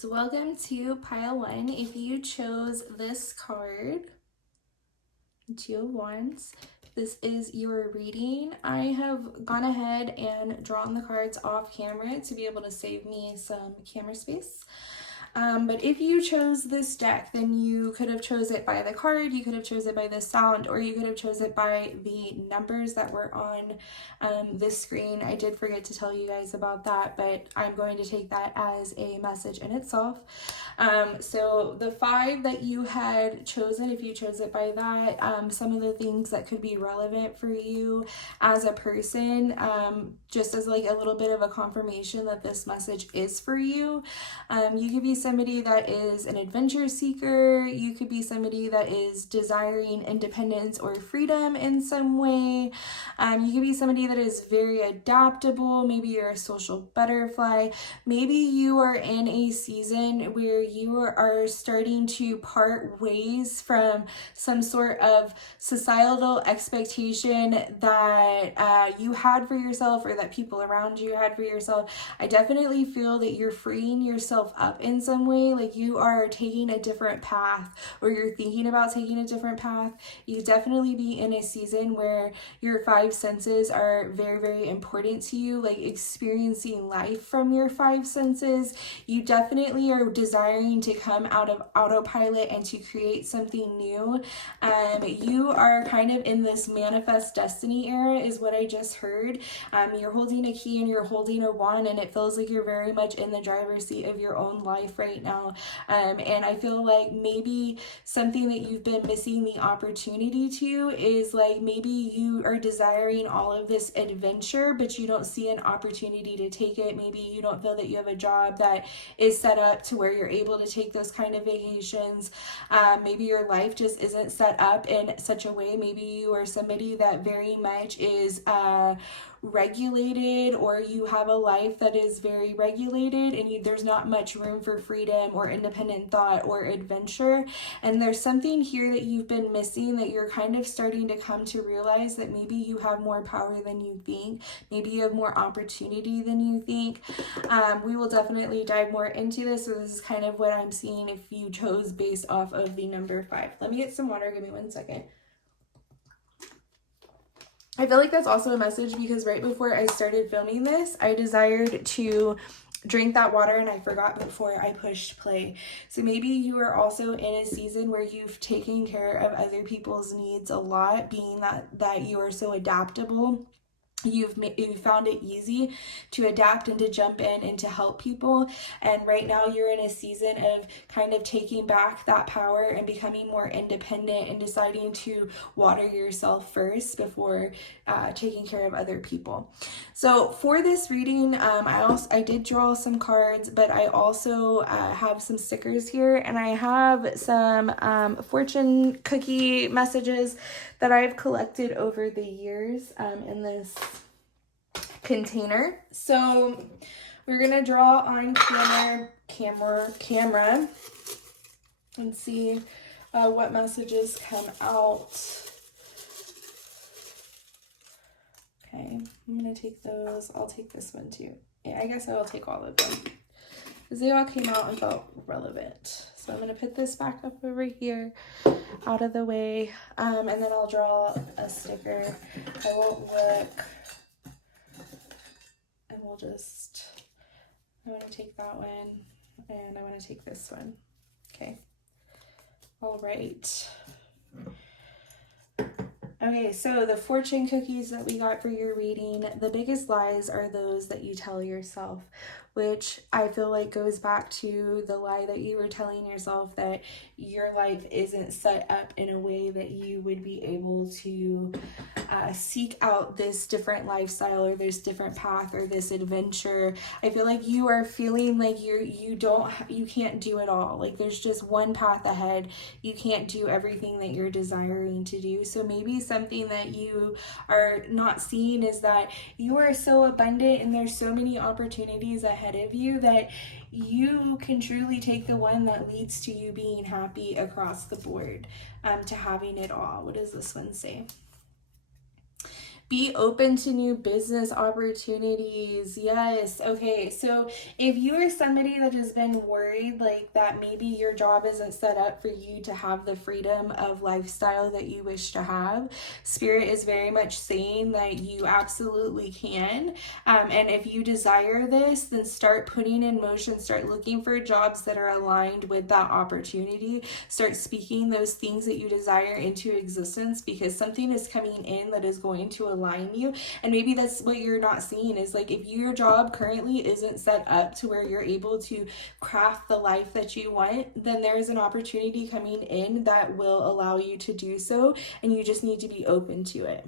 guys, welcome to pile 1. If you chose this card, Two of Wands, this is your reading. I have gone ahead and drawn the cards off camera to be able to save me some camera space. But if you chose this deck, then you could have chose it by the card, you could have chose it by the sound, or you could have chose it by the numbers that were on this screen. I did forget to tell you guys about that, but I'm going to take that as a message in itself. So the 5 that you had chosen, if you chose it by that, some of the things that could be relevant for you as a person, just as like a little bit of a confirmation that this message is for you. You could be somebody that is an adventure seeker. You could be somebody that is desiring independence or freedom in some way. You could be somebody that is very adaptable. Maybe you're a social butterfly. Maybe you are in a season where you are starting to part ways from some sort of societal expectation that you had for yourself or that people around you had for yourself. I definitely feel that you're freeing yourself up in some way, like you are taking a different path, or you're thinking about taking a different path. You definitely be in a season where your 5 senses are very, very important to you, like experiencing life from your 5 senses. You definitely are desiring to come out of autopilot and to create something new. You are kind of in this manifest destiny era is what I just heard. You're holding a key and you're holding a wand, and it feels like you're very much in the driver's seat of your own life right now. And I feel like maybe something that you've been missing the opportunity to is like maybe you are desiring all of this adventure, but you don't see an opportunity to take it. Maybe you don't feel that you have a job that is set up to where you're able to take those kind of vacations. Maybe your life just isn't set up in such a way. Maybe you are somebody that very much is regulated, or you have a life that is very regulated and there's not much room for freedom or independent thought or adventure. And there's something here that you've been missing, that you're kind of starting to come to realize that maybe you have more power than you think. Maybe you have more opportunity than you think. We will definitely dive more into this. So this is kind of what I'm seeing if you chose based off of the number 5. Let me get some water. Give me 1 second. I feel like that's also a message because right before I started filming this, I desired to drink that water and I forgot before I pushed play. So maybe you are also in a season where you've taken care of other people's needs a lot, being that you are so adaptable. You've found it easy to adapt and to jump in and to help people, and right now you're in a season of kind of taking back that power and becoming more independent and deciding to water yourself first before taking care of other people. So for this reading, I did draw some cards, but I also have some stickers here, and I have some fortune cookie messages that I've collected over the years in this container. So we're gonna draw on camera and see what messages come out. Okay, I'm gonna take those. I'll take this one too. Yeah, I guess I will take all of them because they all came out and felt relevant. So I'm gonna put this back up over here, out of the way, and then I'll draw a sticker. I won't look, and we'll just, I want to take that one, and I want to take this one. Okay. All right. Okay, so the fortune cookies that we got for your reading, the biggest lies are those that you tell yourself, which I feel like goes back to the lie that you were telling yourself that your life isn't set up in a way that you would be able to seek out this different lifestyle or this different path or this adventure. I feel like you are feeling like you can't do it all. Like there's just one path ahead. You can't do everything that you're desiring to do. So maybe something that you are not seeing is that you are so abundant and there's so many opportunities ahead of you that you can truly take the one that leads to you being happy across the board, to having it all. What does this one say? Be open to new business opportunities. Yes. Okay. So if you are somebody that has been worried like that maybe your job isn't set up for you to have the freedom of lifestyle that you wish to have, Spirit is very much saying that you absolutely can. And if you desire this, then start putting in motion, start looking for jobs that are aligned with that opportunity. Start speaking those things that you desire into existence, because something is coming in that is going to align you. And maybe that's what you're not seeing, is like if your job currently isn't set up to where you're able to craft the life that you want, then there's an opportunity coming in that will allow you to do so, and you just need to be open to it.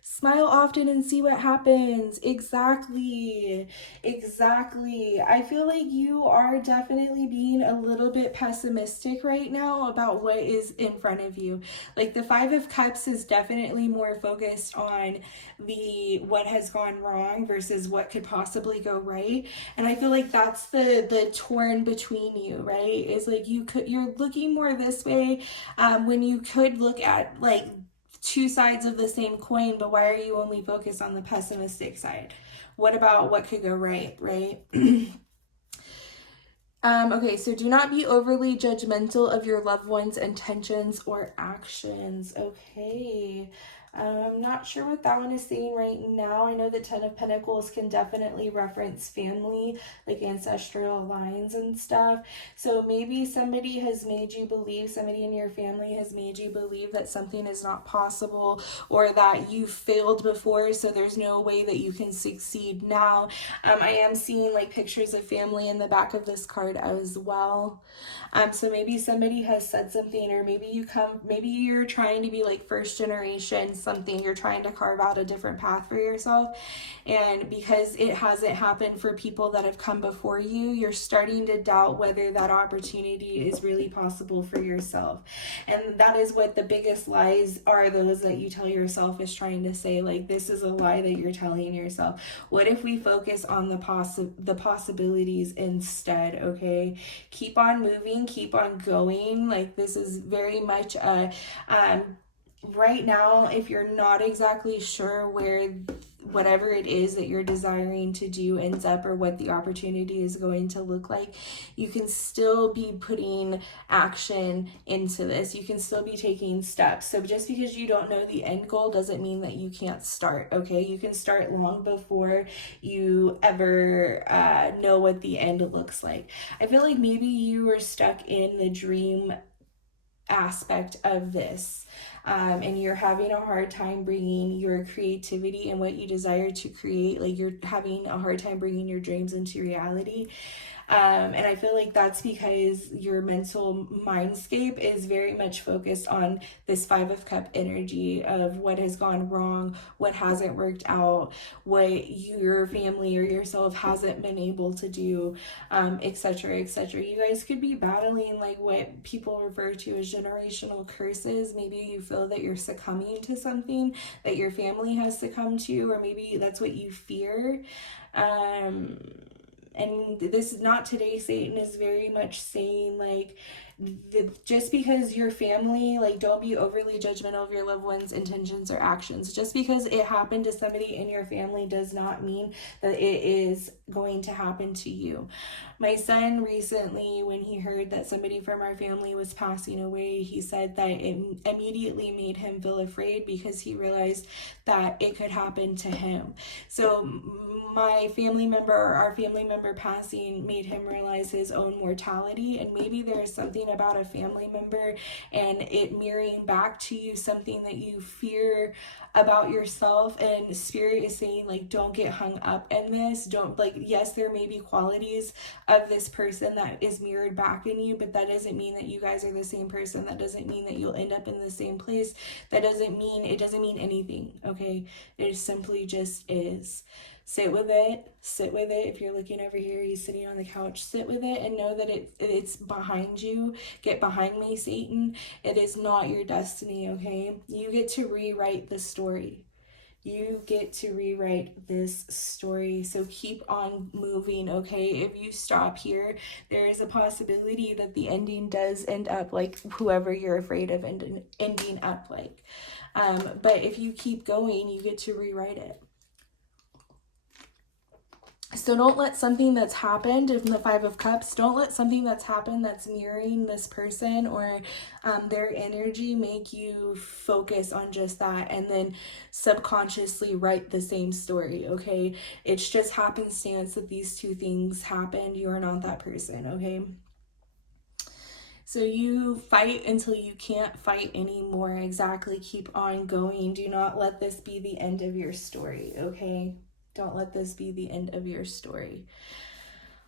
Smile often and see what happens. Exactly. Exactly. I feel like you are definitely being a little bit pessimistic right now about what is in front of you. Like the Five of Cups is definitely more focused on the what has gone wrong versus what could possibly go right. And I feel like that's the torn between you, right? Is like you're looking more this way when you could look at like two sides of the same coin, but why are you only focused on the pessimistic side? What about what could go right, right? Okay, so do not be overly judgmental of your loved one's intentions or actions. Okay. I'm not sure what that one is saying right now. I know the Ten of Pentacles can definitely reference family, like ancestral lines and stuff. So maybe somebody has made you believe, somebody in your family has made you believe that something is not possible, or that you failed before, so there's no way that you can succeed now. I am seeing like pictures of family in the back of this card as well. So maybe somebody has said something, or maybe you're trying to be like first generation something, you're trying to carve out a different path for yourself, and because it hasn't happened for people that have come before you, you're starting to doubt whether that opportunity is really possible for yourself. And that is what the biggest lies are, those that you tell yourself, is trying to say like, this is a lie that you're telling yourself. What if we focus on the possibilities instead? Okay, keep on moving, keep on going. Like this is very much a right now, if you're not exactly sure where whatever it is that you're desiring to do ends up, or what the opportunity is going to look like, you can still be putting action into this. You can still be taking steps. So just because you don't know the end goal doesn't mean that you can't start, okay? You can start long before you ever know what the end looks like. I feel like maybe you were stuck in the dream aspect of this, and you're having a hard time bringing your creativity and what you desire to create, like you're having a hard time bringing your dreams into reality. And I feel like that's because your mental mindscape is very much focused on this Five of Cup energy of what has gone wrong, what hasn't worked out, what your family or yourself hasn't been able to do, etc., etc. You guys could be battling like what people refer to as generational curses. Maybe you feel that you're succumbing to something that your family has succumbed to, or maybe that's what you fear. And this is not today. Satan is very much saying like, just because your family, like don't be overly judgmental of your loved ones' intentions or actions. Just because it happened to somebody in your family does not mean that it is going to happen to you. My son recently, when he heard that somebody from our family was passing away, he said that it immediately made him feel afraid because he realized that it could happen to him. So our family member passing made him realize his own mortality, and maybe there's something about a family member and it mirroring back to you something that you fear about yourself. And Spirit is saying like, don't get hung up in this. Don't, like, yes, there may be qualities of this person that is mirrored back in you, but that doesn't mean that you guys are the same person. That doesn't mean that you'll end up in the same place. It doesn't mean anything, okay? It simply just is. Sit with it. If you're looking over here, he's sitting on the couch. Sit with it and know that it's behind you. Get behind me, Satan. It is not your destiny, okay? You get to rewrite the story. You get to rewrite this story. So keep on moving, okay? If you stop here, there is a possibility that the ending does end up like whoever you're afraid of ending up like. But if you keep going, you get to rewrite it. So don't let something that's happened in the Five of Cups, don't let something that's happened that's mirroring this person or their energy make you focus on just that and then subconsciously write the same story, okay? It's just happenstance that these two things happened. You are not that person, okay? So you fight until you can't fight anymore. Exactly. Keep on going. Do not let this be the end of your story, okay? Don't let this be the end of your story.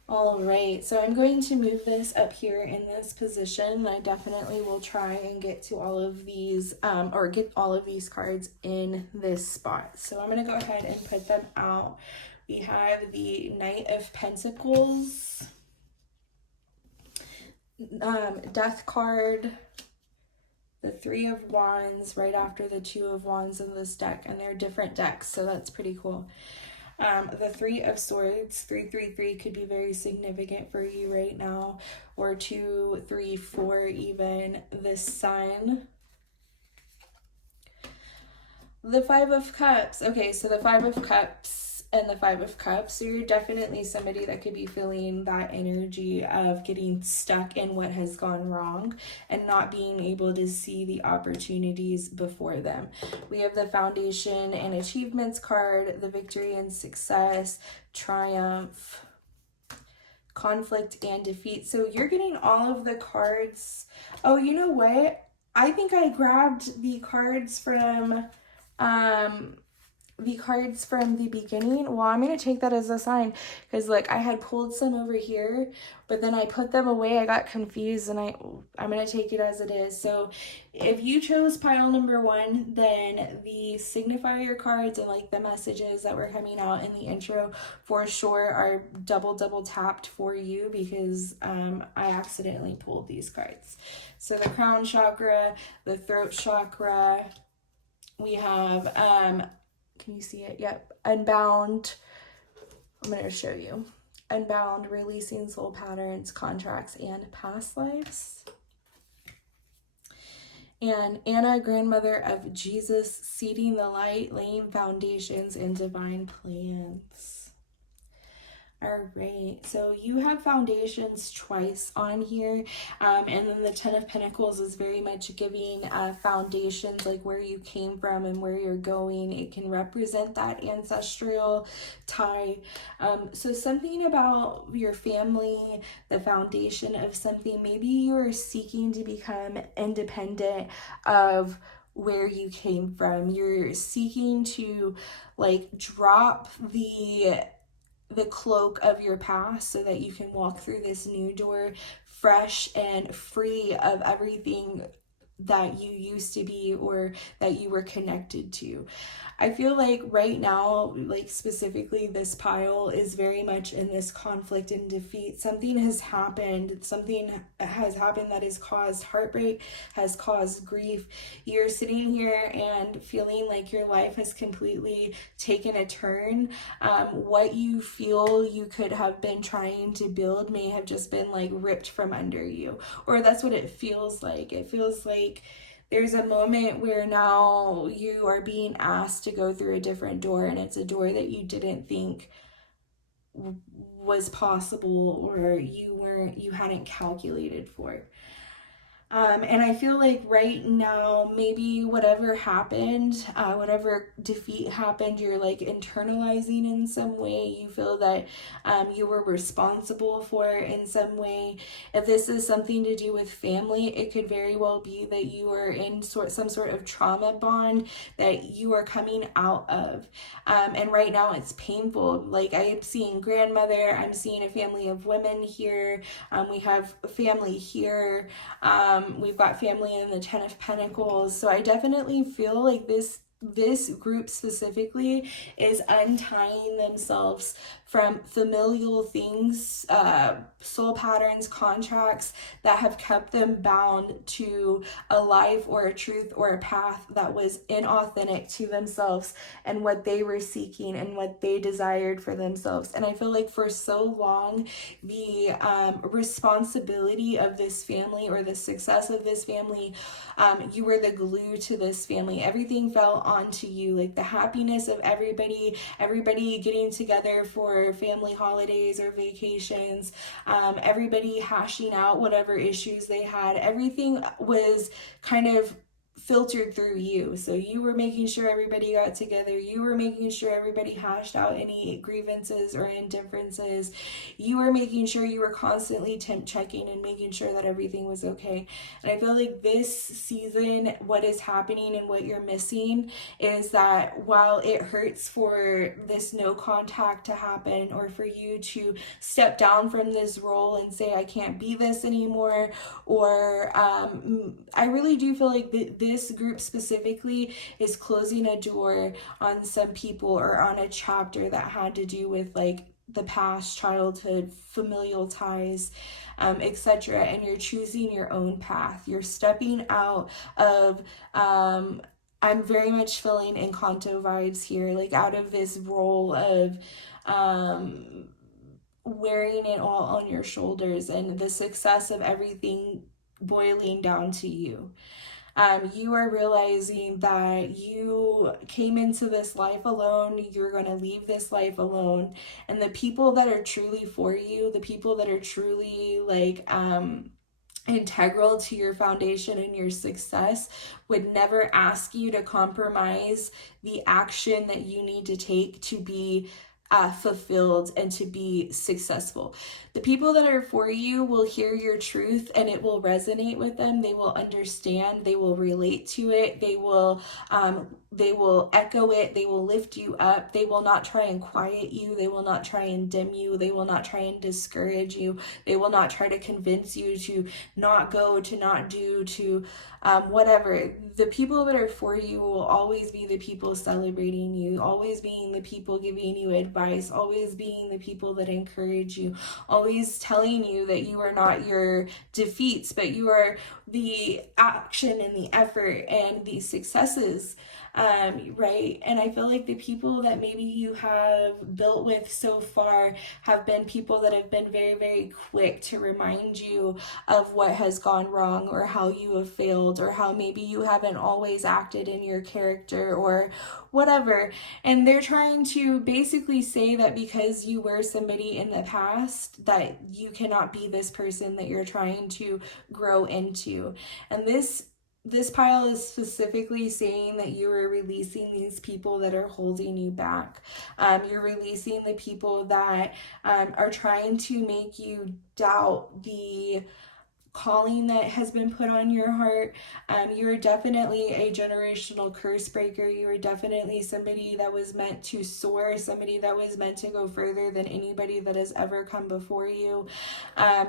All right, so I'm going to move this up here in this position. I definitely will try and get to all of these, or get all of these cards in this spot. So I'm going to go ahead and put them out. We have the Knight of Pentacles, Death card, the Three of Wands right after the Two of Wands in this deck, and they're different decks, so that's pretty cool. The Three of Swords, 333 could be very significant for you right now, or 2, 3, 4 even. The Sun. The Five of Cups. Okay, so the Five of Cups and the Five of Cups. So you're definitely somebody that could be feeling that energy of getting stuck in what has gone wrong and not being able to see the opportunities before them. We have the Foundation and Achievements card, the Victory and Success, Triumph, Conflict and Defeat. So you're getting all of the cards. Oh, you know what? I think I grabbed the cards from the beginning. Well, I'm going to take that as a sign because like I had pulled some over here, but then I put them away. I got confused and I'm going to take it as it is. So if you chose pile number 1, then the signifier cards and like the messages that were coming out in the intro for sure are double tapped for you because I accidentally pulled these cards. So the crown chakra, the throat chakra, we have can you see it? Yep. Unbound. I'm going to show you. Unbound, releasing soul patterns, contracts, and past lives. And Anna, grandmother of Jesus, seeding the light, laying foundations, and divine plans. All right, so you have foundations twice on here, and then the Ten of Pentacles is very much giving foundations, like where you came from and where you're going. It can represent that ancestral tie. So something about your family, the foundation of something, maybe you're seeking to become independent of where you came from. You're seeking to like drop the cloak of your past so that you can walk through this new door fresh and free of everything that you used to be or that you were connected to. I feel like right now, like specifically this pile is very much in this conflict and defeat. Something has happened. Something has happened that has caused heartbreak, has caused grief. You're sitting here and feeling like your life has completely taken a turn. What you feel you could have been trying to build may have just been like ripped from under you, or that's what it feels like. It feels like there's a moment where now you are being asked to go through a different door, and it's a door that you didn't think was possible or you hadn't calculated for. And I feel like right now, maybe whatever happened, whatever defeat happened, you're like internalizing in some way. You feel that you were responsible for in some way. If this is something to do with family, it could very well be that you are in some sort of trauma bond that you are coming out of. And right now it's painful. Like I am seeing grandmother, I'm seeing a family of women here. We have family here. We've got family in the Ten of Pentacles. So I definitely feel like this group specifically is untying themselves from familial things, soul patterns, contracts that have kept them bound to a life or a truth or a path that was inauthentic to themselves and what they were seeking and what they desired for themselves. And I feel like for so long, the responsibility of this family or the success of this family, you were the glue to this family. Everything fell onto you, like the happiness of everybody getting together for family holidays or vacations, everybody hashing out whatever issues they had. Everything was kind of filtered through you. So you were making sure everybody got together. You were making sure everybody hashed out any grievances or indifferences. You were making sure you were constantly temp checking and making sure that everything was okay. And I feel like this season, what is happening and what you're missing is that while it hurts for this no contact to happen or for you to step down from this role and say, I can't be this anymore, or I really do feel like this group specifically is closing a door on some people or on a chapter that had to do with like the past, childhood, familial ties, etc. And you're choosing your own path. You're stepping out of I'm very much feeling Encanto vibes here, like out of this role of wearing it all on your shoulders and the success of everything boiling down to you. You are realizing that you came into this life alone, you're going to leave this life alone, and the people that are truly for you, the people that are truly like integral to your foundation and your success would never ask you to compromise the action that you need to take to be fulfilled and to be successful. The people that are for you will hear your truth and it will resonate with them. They will understand. They will relate to it. They will echo it. They will lift you up. They will not try and quiet you. They will not try and dim you. They will not try and discourage you. They will not try to convince you to not go, to not do, to whatever. The people that are for you will always be the people celebrating you, always being the people giving you advice, always being the people that encourage you, always telling you that you are not your defeats, but you are the action and the effort and the successes. Right? And I feel like the people that maybe you have built with so far have been people that have been very, very quick to remind you of what has gone wrong or how you have failed or how maybe you haven't always acted in your character or whatever. And they're trying to basically say that because you were somebody in the past that you cannot be this person that you're trying to grow into. And this pile is specifically saying that you are releasing these people that are holding you back. You're releasing the people that are trying to make you doubt the calling that has been put on your heart. You're definitely a generational curse breaker. You are definitely somebody that was meant to soar, somebody that was meant to go further than anybody that has ever come before you.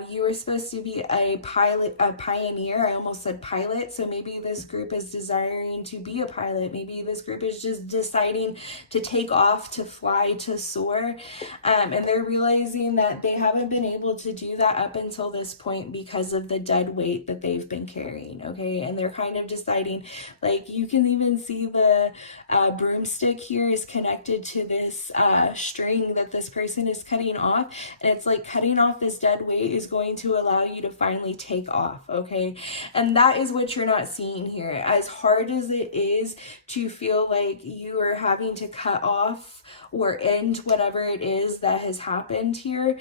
You were supposed to be a pioneer. I almost said pilot. So maybe this group is desiring to be a pilot. Maybe this group is just deciding to take off, to fly, to soar. And they're realizing that they haven't been able to do that up until this point because of the dead weight that they've been carrying, okay? And they're kind of deciding, like, you can even see the broomstick here is connected to this string that this person is cutting off, and it's like cutting off this dead weight is going to allow you to finally take off, okay? And that is what you're not seeing here. As hard as it is to feel like you are having to cut off or end whatever it is that has happened here,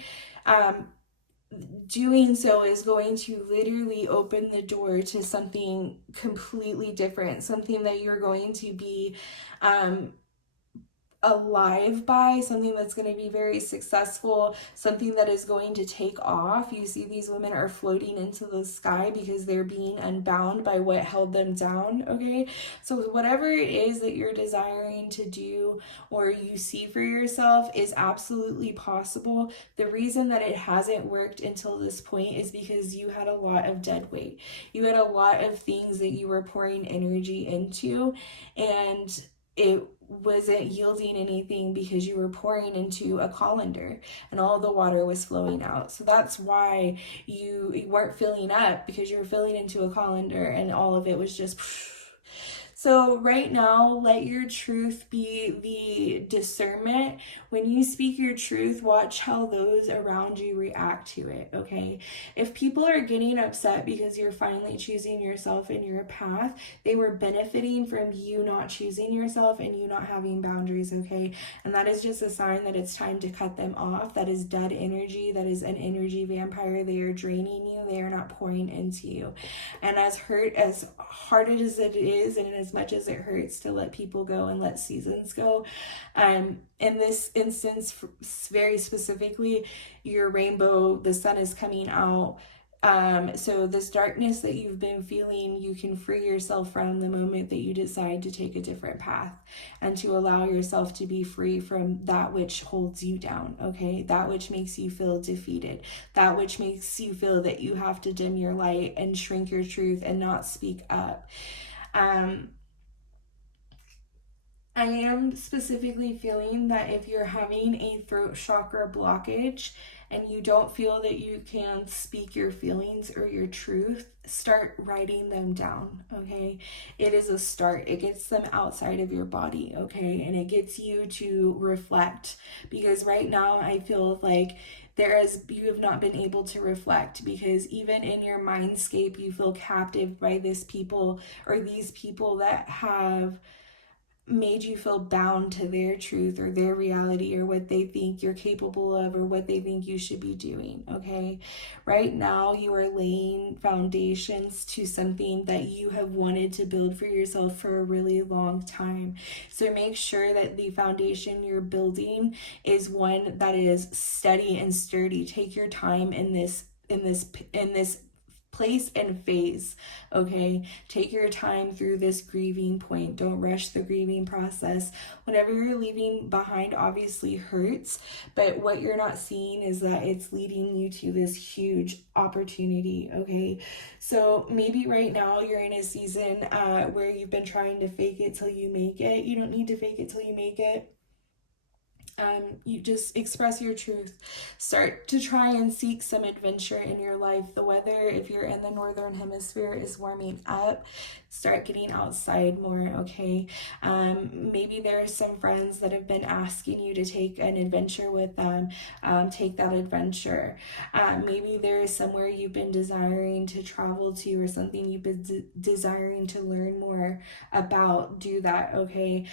doing so is going to literally open the door to something completely different, something that you're going to be alive by, something that's going to be very successful, something that is going to take off. You see these women are floating into the sky because they're being unbound by what held them down, okay? So whatever it is that you're desiring to do or you see for yourself is absolutely possible. The reason that it hasn't worked until this point is because you had a lot of dead weight. You had a lot of things that you were pouring energy into, and it wasn't yielding anything because you were pouring into a colander and all the water was flowing out. So that's why you weren't filling up, because you were filling into a colander and all of it was just. So right now, let your truth be the discernment. When you speak your truth, watch how those around you react to it, okay? If people are getting upset because you're finally choosing yourself and your path, they were benefiting from you not choosing yourself and you not having boundaries, okay? And that is just a sign that it's time to cut them off. That is dead energy. That is an energy vampire. They are draining you. They are not pouring into you. And as hard as it is, and as much as it hurts to let people go and let seasons go, in this instance, very specifically, your rainbow, the sun is coming out. So this darkness that you've been feeling, you can free yourself from the moment that you decide to take a different path and to allow yourself to be free from that which holds you down, okay? That which makes you feel defeated, that which makes you feel that you have to dim your light and shrink your truth and not speak up. I am specifically feeling that if you're having a throat chakra blockage and you don't feel that you can speak your feelings or your truth, start writing them down, okay? It is a start. It gets them outside of your body, okay? And it gets you to reflect, because right now I feel like you have not been able to reflect, because even in your mindscape you feel captive by this people or these people that have made you feel bound to their truth or their reality or what they think you're capable of or what they think you should be doing, okay? Right now, you are laying foundations to something that you have wanted to build for yourself for a really long time. So make sure that the foundation you're building is one that is steady and sturdy. Take your time in this place and phase, okay? Take your time through this grieving point. Don't rush the grieving process. Whatever you're leaving behind obviously hurts, but what you're not seeing is that it's leading you to this huge opportunity, okay? So maybe right now you're in a season where you've been trying to fake it till you make it. You don't need to fake it till you make it. You just express your truth. Start to try and seek some adventure in your life. The weather, if you're in the northern hemisphere, is warming up. Start getting outside more, okay? Maybe there are some friends that have been asking you to take an adventure with them. Take that adventure. Maybe there is somewhere you've been desiring to travel to or something you've been desiring to learn more about. Do that, okay?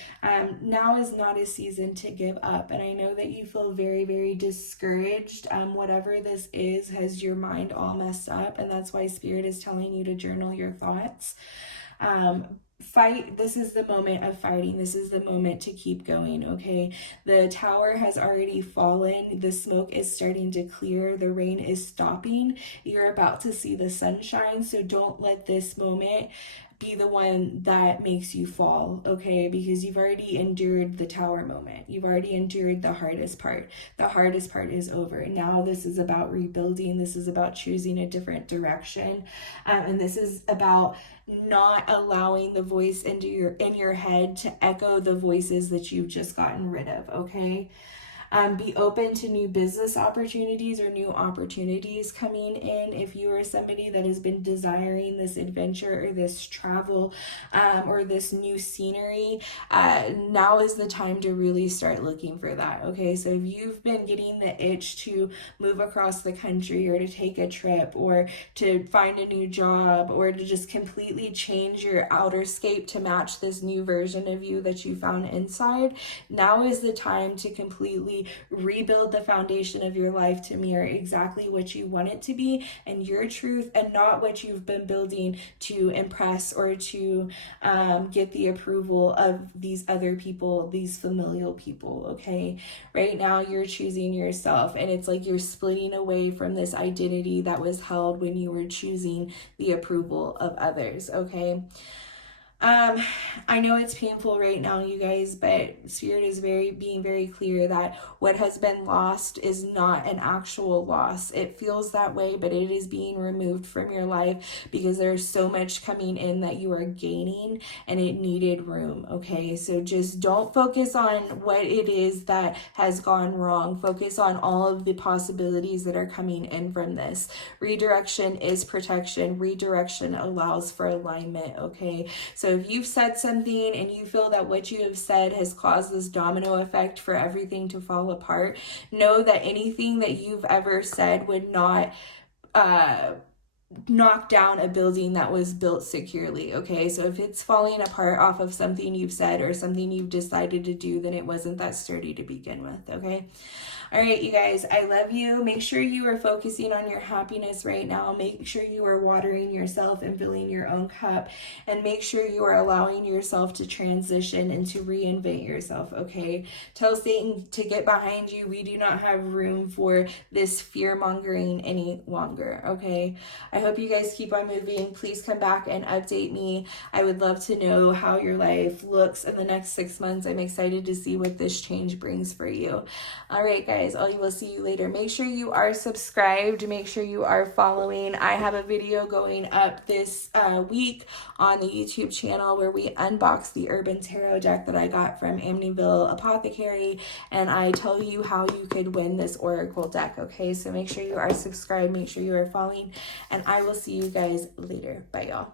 Now is not a season to give up. And I know that you feel very, very discouraged. Whatever this is has your mind all messed up. And that's why Spirit is telling you to journal your thoughts. Fight. This is the moment of fighting. This is the moment to keep going, okay? The tower has already fallen. The smoke is starting to clear. The rain is stopping. You're about to see the sunshine. So don't let this moment be the one that makes you fall, okay? Because you've already endured the tower moment. You've already endured the hardest part. The hardest part is over. Now this is about rebuilding. This is about choosing a different direction. And this is about not allowing the voice in your head to echo the voices that you've just gotten rid of, okay? Be open to new business opportunities or new opportunities coming in. If you are somebody that has been desiring this adventure or this travel or this new scenery, now is the time to really start looking for that, okay? So if you've been getting the itch to move across the country or to take a trip or to find a new job or to just completely change your outer scape to match this new version of you that you found inside, now is the time to completely rebuild the foundation of your life to mirror exactly what you want it to be and your truth, and not what you've been building to impress or to get the approval of these other people, these familial people, okay? Right now you're choosing yourself, and it's like you're splitting away from this identity that was held when you were choosing the approval of others, okay? I know it's painful right now, you guys, but Spirit is being very clear that what has been lost is not an actual loss. It feels that way, but it is being removed from your life because there's so much coming in that you are gaining and it needed room, okay? So just don't focus on what it is that has gone wrong. Focus on all of the possibilities that are coming in from this. Redirection is protection. Redirection allows for alignment, okay? So if you've said something and you feel that what you have said has caused this domino effect for everything to fall apart, know that anything that you've ever said would not knock down a building that was built securely, okay? So if it's falling apart off of something you've said or something you've decided to do, then it wasn't that sturdy to begin with, okay? All right, you guys, I love you. Make sure you are focusing on your happiness right now. Make sure you are watering yourself and filling your own cup. And make sure you are allowing yourself to transition and to reinvent yourself, okay? Tell Satan to get behind you. We do not have room for this fear-mongering any longer, okay? I hope you guys keep on moving. Please come back and update me. I would love to know how your life looks in the next 6 months. I'm excited to see what this change brings for you. All right, guys. I will see you later. Make sure you are subscribed. Make sure you are following. I have a video going up this week on the YouTube channel where we unbox the Urban Tarot deck that I got from Amityville Apothecary, and I tell you how you could win this Oracle deck, okay? So make sure you are subscribed. Make sure you are following, and I will see you guys later. Bye, y'all.